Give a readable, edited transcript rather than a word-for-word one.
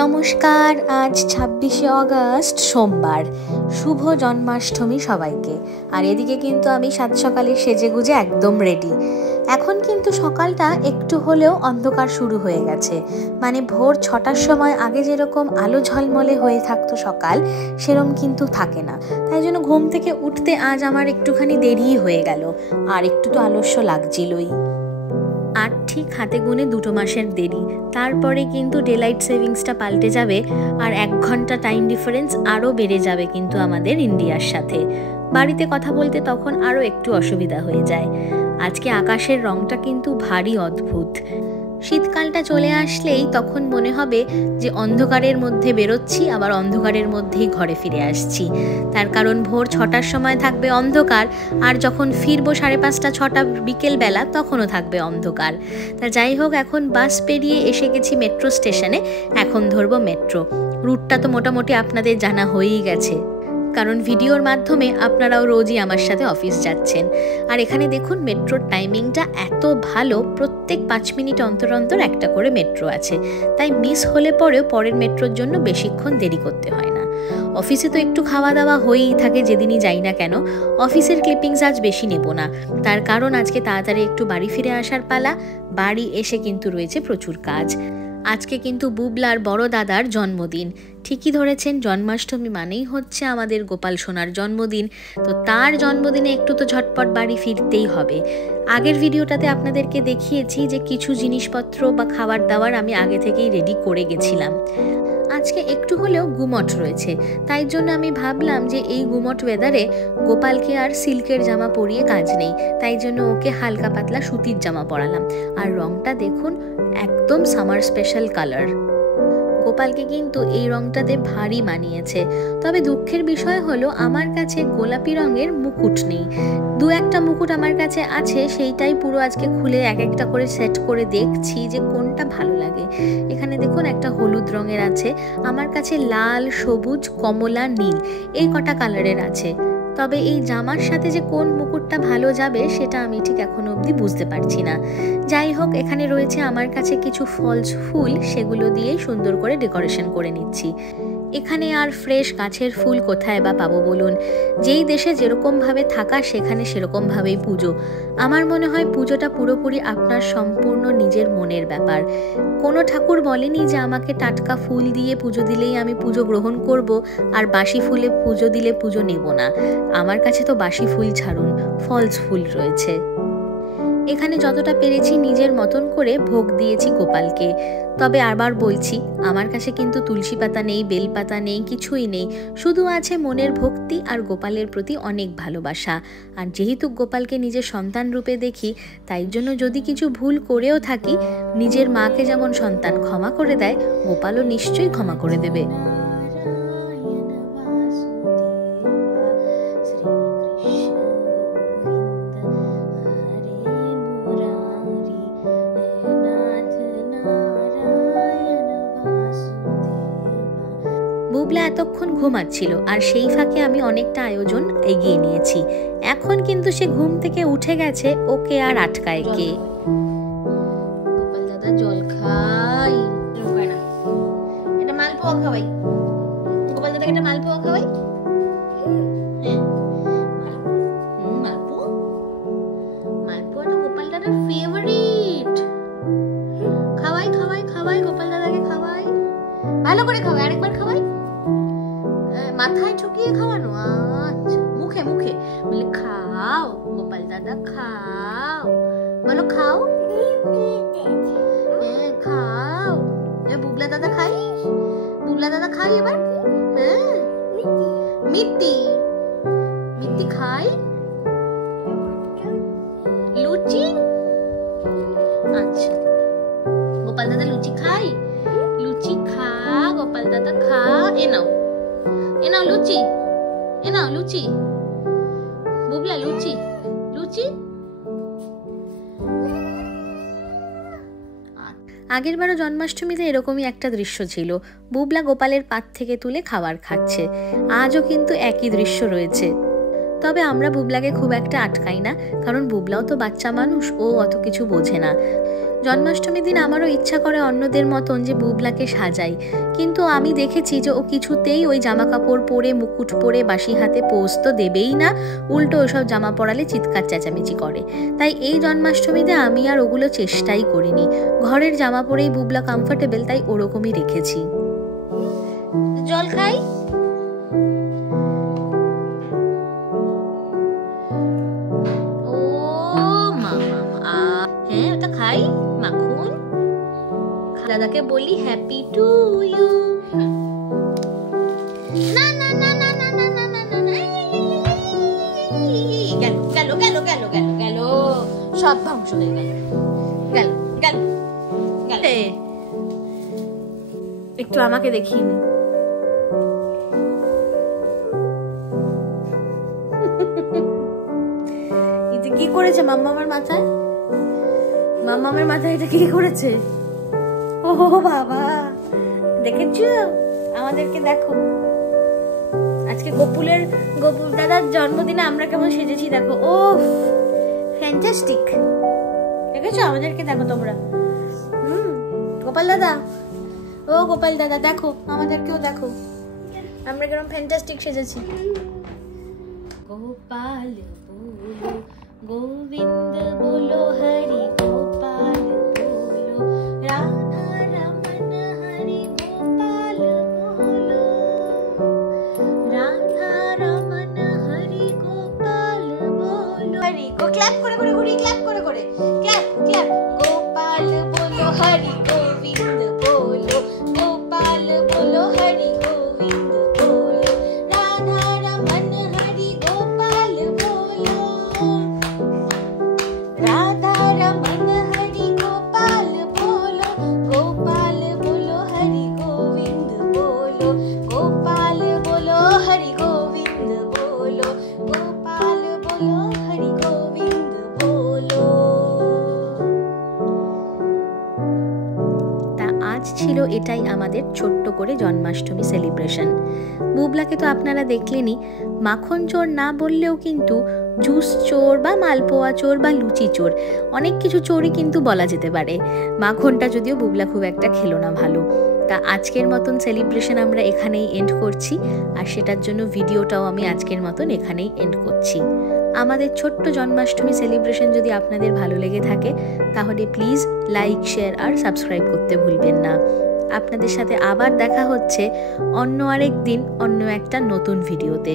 নমস্কার। আজ 26শে অগস্ট সোমবার। শুভ জন্মাষ্টমী সবাইকে। আর এদিকে কিন্তু আমি সাত সকালে সেজেগুজে একদম রেডি। এখন কিন্তু সকালটা একটু হলেও অন্ধকার শুরু হয়ে গেছে, মানে ভোর 6টার সময় আগে যেরকম আলো ঝলমলে হয়ে থাকতো সকাল, সেরকম কিন্তু থাকে না। তাই জন্য ঘুম থেকে উঠতে আজ আমার একটুখানি দেরিই হয়ে গেল, আর একটু তো আলস্য লাগছিলই। আর ঠিক হাতে গুনে 2 মাসের দেরি, তারপরে কিন্তু ডেলাইট সেভিংসটা পাল্টে যাবে, আর 1 ঘন্টা টাইম ডিফারেন্স আরও বেড়ে যাবে কিন্তু আমাদের ইন্ডিয়ার সাথে। বাড়িতে কথা বলতে তখন আরও একটু অসুবিধা হয়ে যায়। আজকে আকাশের রংটা কিন্তু ভারী অদ্ভুত। শীতকালটা চলে আসলেই তখন মনে হবে যে অন্ধকারের মধ্যে বেরোচ্ছি, আবার অন্ধকারের মধ্যেই ঘরে ফিরে আসছি। তার কারণ ভোর 6টার সময় থাকবে অন্ধকার, আর যখন ফিরবো 5:30 6টা বিকেলবেলা তখনও থাকবে অন্ধকার। তা যাই হোক, এখন বাস পেরিয়ে এসে গেছি মেট্রো স্টেশনে। এখন ধরবো মেট্রো। রুটটা তো মোটামুটি আপনাদের জানা হয়েই গেছে, কারণ ভিডিওর মাধ্যমে আপনারাও রোজই আমার সাথে অফিস যাচ্ছেন। আর এখানে দেখুন মেট্রোর টাইমিংটা এত ভালো, প্রত্যেক 5 মিনিট অন্তর অন্তর একটা করে মেট্রো আছে। তাই মিস হলে পরেও পরের মেট্রোর জন্য বেশিক্ষণ দেরি করতে হয় না। অফিসে তো একটু খাওয়া দাওয়া হয়েই থাকে যেদিনই যাই না কেন। অফিসের ক্লিপিংস আজ বেশি নেব না, তার কারণ আজকে তাড়াতাড়ি একটু বাড়ি ফিরে আসার পালা। বাড়ি এসে কিন্তু রয়েছে প্রচুর কাজ। আজকে কিন্তু বুবলার বড় দাদার জন্মদিন। ঠিকই ধরেছেন, জন্মাষ্টমী মানেই হচ্ছে আমাদের গোপাল সোনার জন্মদিন। তো তার জন্মদিনে একটু তো ঝটপট বাড়ি ফিরতেই হবে। আগের ভিডিওটাতে আপনাদেরকে দেখিয়েছি যে কিছু জিনিসপত্র বা খাবার দাবার আমি আগে থেকেই রেডি করে গেছিলাম। আজকে একটু হলেও গুমট রয়েছে, তাই জন্য আমি ভাবলাম যে এই গুমট ওয়েদারে গোপালকে আর সিল্কের জামা পরিয়ে কাজ নেই, তাই জন্য ওকে হালকা পাতলা সুতির জামা পরালাম। আর রংটা দেখুন, একদম সামার স্পেশাল কালার। গোপালকে কিন্তু এই রংটাতে ভারী মানিয়েছে। তবে দুঃখের বিষয় হলো আমার কাছে গোলাপি রঙের মুকুট নেই। 2-1টা মুকুট আমার কাছে আছে, সেইটাই পুরো আজকে খুলে এক একটা করে সেট করে দেখছি যে কোনটা ভালো লাগে। এখানে দেখুন একটা হলুদ রঙের আছে, আমার কাছে লাল, সবুজ, কমলা, নীল এই কটা কালারের আছে। তবে এই জামার সাথে যে কোন মুকুটটা ভালো যাবে সেটা আমি ঠিক এখনো অবধি বুঝতে পারছি না। যাই হোক, এখানে রয়েছে আমার কাছে কিছু ফলস ফুল, সেগুলো দিয়েই সুন্দর করে ডেকোরেশন করে নিচ্ছি। এখানে আর ফ্রেশ গাছের ফুল কোথায় বা পাবো বলুন? যেই দেশে যেরকমভাবে থাকা সেখানে সেরকমভাবেই পুজো। আমার মনে হয় পুজোটা পুরোপুরি আপনার সম্পূর্ণ নিজের মনের ব্যাপার। কোনো ঠাকুর বলেনি যে আমাকে টাটকা ফুল দিয়ে পুজো দিলেই আমি পুজো গ্রহণ করব, আর বাসি ফুলে পুজো দিলে পুজো নেব না। আমার কাছে তো বাসি ফুল ছাড়ুন, ফলস ফুল রয়েছে। এখানে যতটা পেরেছি নিজের মতন করে ভোগ দিয়েছি গোপালকে। তবে আবার বলছি, আমার কাছে কিন্তু তুলসী পাতা নেই, বেলপাতা নেই, কিছুই নেই। শুধু আছে মনের ভক্তি আর গোপালের প্রতি অনেক ভালোবাসা। আর যেহেতু গোপালকে নিজের সন্তান রূপে দেখি, তাই জন্য যদি কিছু ভুল করেও থাকি, নিজের মাকে যেমন সন্তান ক্ষমা করে দেয়, গোপালও নিশ্চয়ই ক্ষমা করে দেবে। বুবলা এতক্ষণ ঘুমাচ্ছিল, আর সেই ফাঁকে আমি অনেকটা আয়োজন এগিয়ে নিয়েছি। এখন কিন্তু সে ঘুম থেকে উঠে গেছে, ওকে আর আটকায় কে? গোপাল দাদা জল খাই, এটা মালপোয়া খাওয়াই। গোপাল দাদাকে একটা মালপোয়া খাওয়াই। হ্যাঁ, মালপোয়া, মালপোয়াটা গোপাল দাদার ফেভারিট। খাওয়াই খাওয়াই খাওয়াই, গোপাল দাদাকে খাওয়াই, ভালো করে খাওয়াই, আরেকবার খাওয়াই। মাথায় ঠুকিয়ে খাওয়ানো? আচ্ছা, মুখে মুখে বলে খাও গোপাল দাদা, খাও, বলো খাও। হ্যাঁ খাও। বুবলা দাদা খাই, বুবলা দাদা খাই এবার। হ্যাঁ, মিত্তি, মিত্তি খাই। লুচি, আচ্ছা গোপাল দাদা লুচি খাই, লুচি খা গোপাল দাদা খা। এ নাও, এ নাও লুচি, এ নাও লুচি, বুবলা লুচি, লুচি। আগের বারও জন্মাষ্টমীতে এরকমই একটা দৃশ্য ছিল, বুবলা গোপালের পাত থেকে তুলে খাবার খাচ্ছে। আজও কিন্তু একই দৃশ্য রয়েছে। তবে আমরা বুবলাকে খুব একটা আটকাই না, কারণ বুবলাও তো বাচ্চা মানুষ, ও অত কিছু বোঝে না। জন্মাষ্টমীর দিন আমারও ইচ্ছা করে অন্যদের মতন যে বুবলাকে সাজাই, কিন্তু আমি দেখেছি যে ও কিছুতেই ওই জামা কাপড় পরে মুকুট পরে বাসি হাতে পোজ তো দেবেই না, উল্টো ওইসব জামা পরালে চিৎকার চেঁচামেচি করে। তাই এই জন্মাষ্টমীতে আমি আর ওগুলো চেষ্টাই করিনি। ঘরের জামা পরেই বুবলা কমফোর্টেবল, তাই ওরকমই রেখেছি। জল খাই? খাই মাখন। দাদাকে বলি হ্যাপি টু ইউ। না না না না না না না না না, গেল গেল গেল গেল গেল গেল, সব ধ্বংস হয়ে গেল। গেল গেল গেল। একটু আমাকে দেখিয়ে নে। এটা কি করেছে মাম্মামের মাথায়? মাম্মামের মাথায় এটা কি করেছে? ও বাবা, দেখেছো? আমাদেরকে দেখো, আজকে গোপুল দাদার জন্মদিনে আমরা কেমন সেজেছি দেখো। ও ফ্যান্টাস্টিক, দেখেছো? আমাদেরকে দেখো তোমরা। গোপাল দাদা, ও গোপাল দাদা দেখো, আমাদেরকেও দেখো আমরা কেমন ফ্যান্টাস্টিক সেজেছি। গোপাল বলো গোবিন্দ বলো হরি গোপাল বলো, রাধা রমন হরি গোপাল বলো, রাধা রমন হরি গোপাল বলো। হরি গো ক্ল্যাপ করে করে, ঘুরি ক্ল্যাপ করে করে, ক্ল্যাপ ক্ল্যাপ। গোপাল বলো হরি গোবিন্দ বলো, গোপাল বলো হরি গোবিন্দ বলো, রাধা রমন হরি গোপাল বলো, রাধা রমন হরি গোপাল বলো, গোপাল বলো হরি গোবিন্দ বলো, গোপাল বলো হরি গোবিন্দ বলো, গোপাল বলো হরি গোবিন্দ বলো। তা আজ ছিল এটাই আমাদের ছোট্ট করে জন্মাষ্টমী সেলিব্রেশন। বুবলাকে তো আপনারা দেখলেনই, মাখন চোর না বললেও কিন্তু জুস চোর বা মালপোয়া চোর বা লুচি চোর, অনেক কিছু চোরই কিন্তু বলা যেতে পারে। মাখনটা যদিও বুবলা খুব একটা খেলো না ভালো। তা আজকের মতন সেলিব্রেশন আমরা এখানেই এন্ড করছি, আর সেটার জন্য ভিডিওটাও আমি আজকের মতন এখানেই এন্ড করছি। আমাদের ছোট্ট জন্মাষ্টমী সেলিব্রেশন যদি আপনাদের ভালো লেগে থাকে তাহলে প্লিজ লাইক, শেয়ার আর সাবস্ক্রাইব করতে ভুলবেন না। আপনাদের সাথে আবার দেখা হচ্ছে অন্য আরেক দিন অন্য একটা নতুন ভিডিওতে।